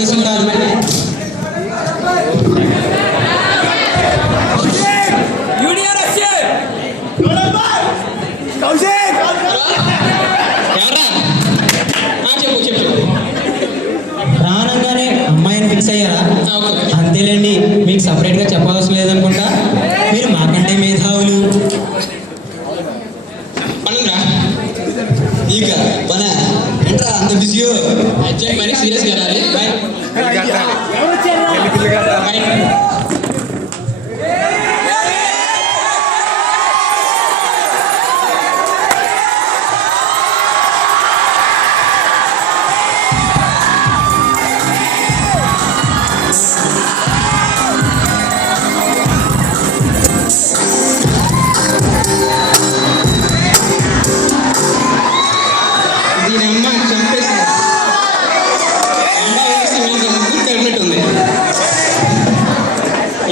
చేసి కాదు. రానంగానే అమ్మాయిని ఫిక్స్ అయ్యారా? అంతేలేండి, మీకు సపరేట్గా చెప్పవలసిన లేదనుకుంటా. మీరు మాకంటే మేధావులు. ఇక పన ఏంట్రా అంత బిజీయో? మరి సీరియస్గా వెళ్ళాలి.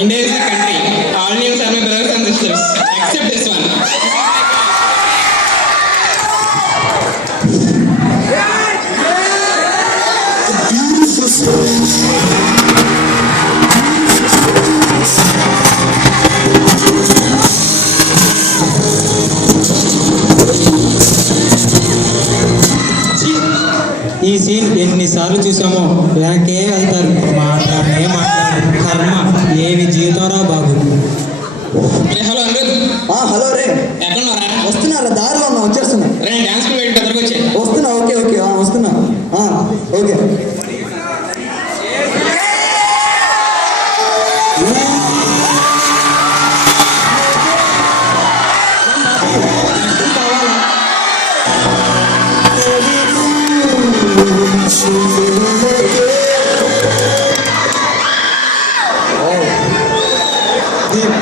India is a country. All names are my brothers and sisters, except this one. ఈ సీన్ ఎన్నిసార్లు చూసామో వెనకే వెళ్తారు. మాట్లాడే కర్మ, ఏమి జీవితంరా బాబు. హలో అనిరుద్. హలో రే, ఎక్కడున్నారా? వస్తున్నారా? దారిలో ఉన్నా, వచ్చేస్తున్నా. రే డాన్స్ వెళ్ళి దగ్గరకు వచ్చే వస్తున్నా. ఓకే ఓకే వస్తున్నా. ఓకే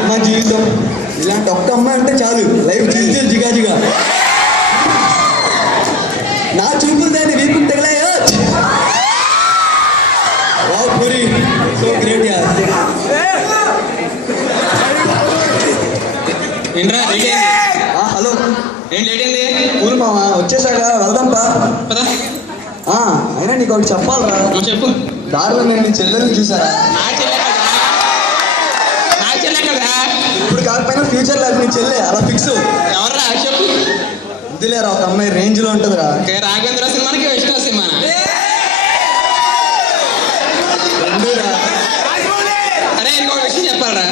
నా జీవితం ఇలాంటి ఒక్క అమ్మాయి అంటే చాలు, లైఫ్ జీవితం జిగాజిగా. నా చూపులు దాన్ని వీపు తగిలాయో. వావ్ పూరి, సో గ్రేట్ యార్. ఏంట్రా రెడీ? హలో, ఏం లేట్ అయింది? పూరి మామ వచ్చేసాగా, వెళ్దాంపా. పదా. అయినా నీకు ఒకటి చెప్పాలరా. చెప్పు. దారిలో నేను నీ చెల్లెల్ని చూసారా? నా చెల్లె కదా. ఇప్పుడు కాకపోయినా ఫ్యూచర్ లో నీ చెల్లె, అలా ఫిక్స్. ఎవర్రా చెప్పు. ఇదిలేరా, ఒక అమ్మాయి రేంజ్ లో ఉంటుందిరా. రాఘవేంద్ర సినిమాకి విష్ణు సినిమా. అరే ఇంకొక విషయం చెప్పాలరా.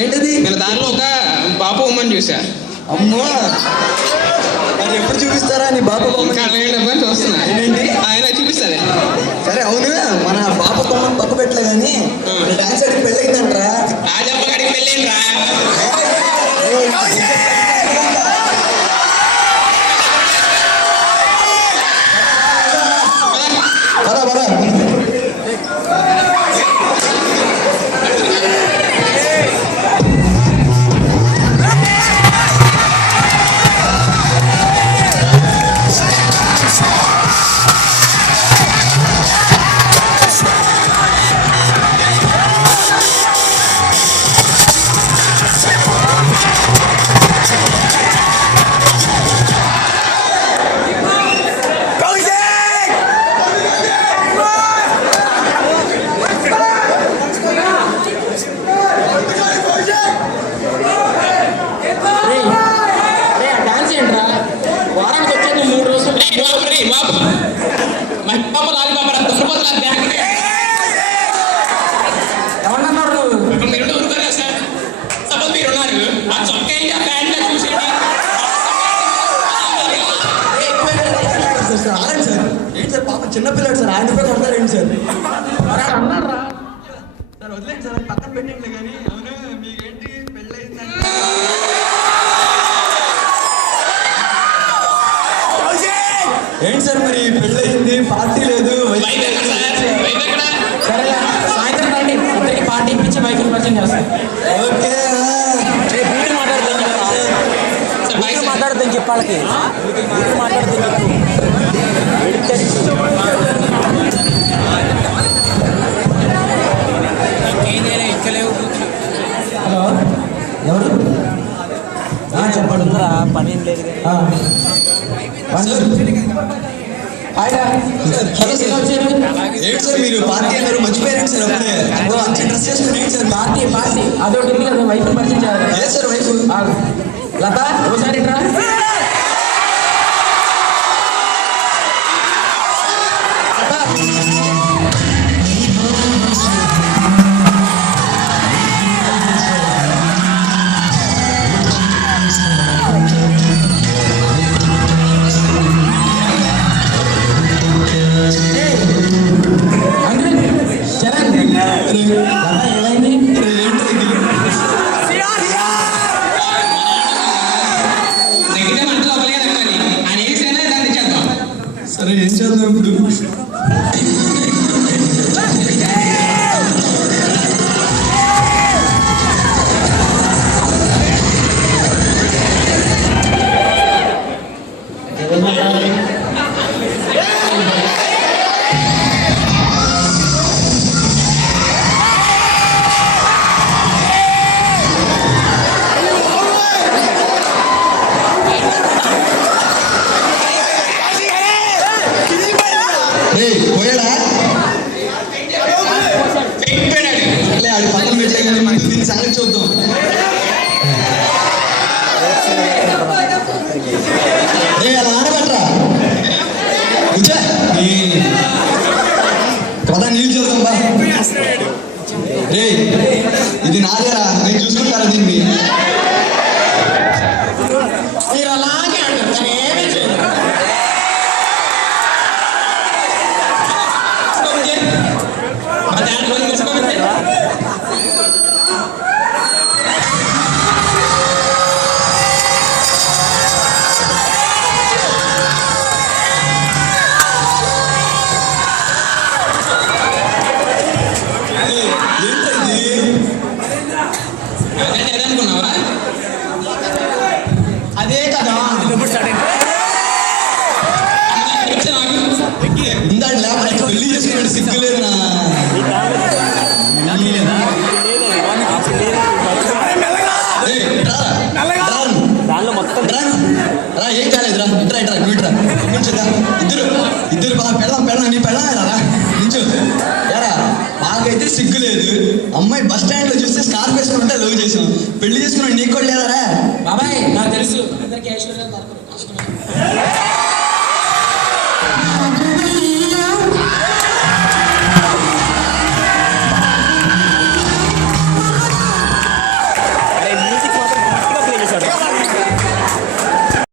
ఏంటిది? నేను దారిలో ఒక పాప ఉమ్మని చూసా. అమ్మో, అది ఎప్పుడు చూపిస్తారా నీ బాబు బొమ్మని? చూస్తున్నా. ఏంటి? ఆయన చూపిస్తారే. సరే అవును, మన బాబు బొమ్మను పక్క పెట్టలే కానీ డాన్స్ అడిగి పెళ్ళయిందంటరా. రాజప్ప గారికి పెళ్ళేంట్రా? చిన్నపిల్లడు సార్, ఆయన పేరు కొడతారేంటి సార్? అన్నారా సార్? వదిలేండి సార్, పక్కన పెట్టండి. కానీ అవును, మీకేంటి పెళ్ళయిందంటే ఏంటి సార్? మరి పెళ్ళయింది, పార్టీ లేదు, సరే సాయంత్రం రండి, అందరికి పార్టీ ఇప్పించి బైకులు పరిచయం చేస్తాం. ఓకే మాట్లాడుతుంది చెప్పాలకి మాట్లాడుతుంది. హలో, ఎవరు? చెప్పండి. పని ఏం లేదు. ఏంటి సార్ మీరు పార్టీ అన్నారు, మిస్ చేసుకుని ఏంటి సార్? పార్టీ అదొకటి ఉంది కదా, వైఫ్ పరిచయం చేయాలి. ఏ సార్ వైఫ్? లత ఒకసారి రా. నెగితే మంట లోపలికి రమ్మాలి. ఆయన ఏం సరే దాన్ని తెచ్చేద్దాం. సరే ఏం చేద్దాం ఇప్పుడు? పోయాడా? ఆడి పక్కన పెట్టే కానీ మనకి దీని సంగతి చూద్దాం. అలా ఆడబట్రా కదా, నీళ్ళు చూద్దాం బా. రే ఇది నాదేరా, నేను చూసుకుంటారా దీన్ని? మీరు అలాగే అంటారు, ఏమీ చేయదు. అనుకున్నావా? అదే కదా ఇందాక లేకపోతే పెళ్లి చేసుకున్నాడు, సిగ్గులేదు నా. ఏం కాలేదురా, ఇట్రా ఇట్రా ఇట్రా నుంచురా. ఇద్దరు బాగా పెడదాం నీ పెడదాం నుంచు. ఎరా మాకైతే సిగ్గు లేదు. అమ్మాయి బస్ స్టాండ్ లో చూస్తే స్కార్ఫ్ వేసుకుంటే లవ్ చేసాం. పెళ్లి చేసుకున్నాడు, నీకు కూడా లేదారా? బాబాయ్ నాకు తెలుసు అందరికి ఐశ్వర్యాలు దొరకరు.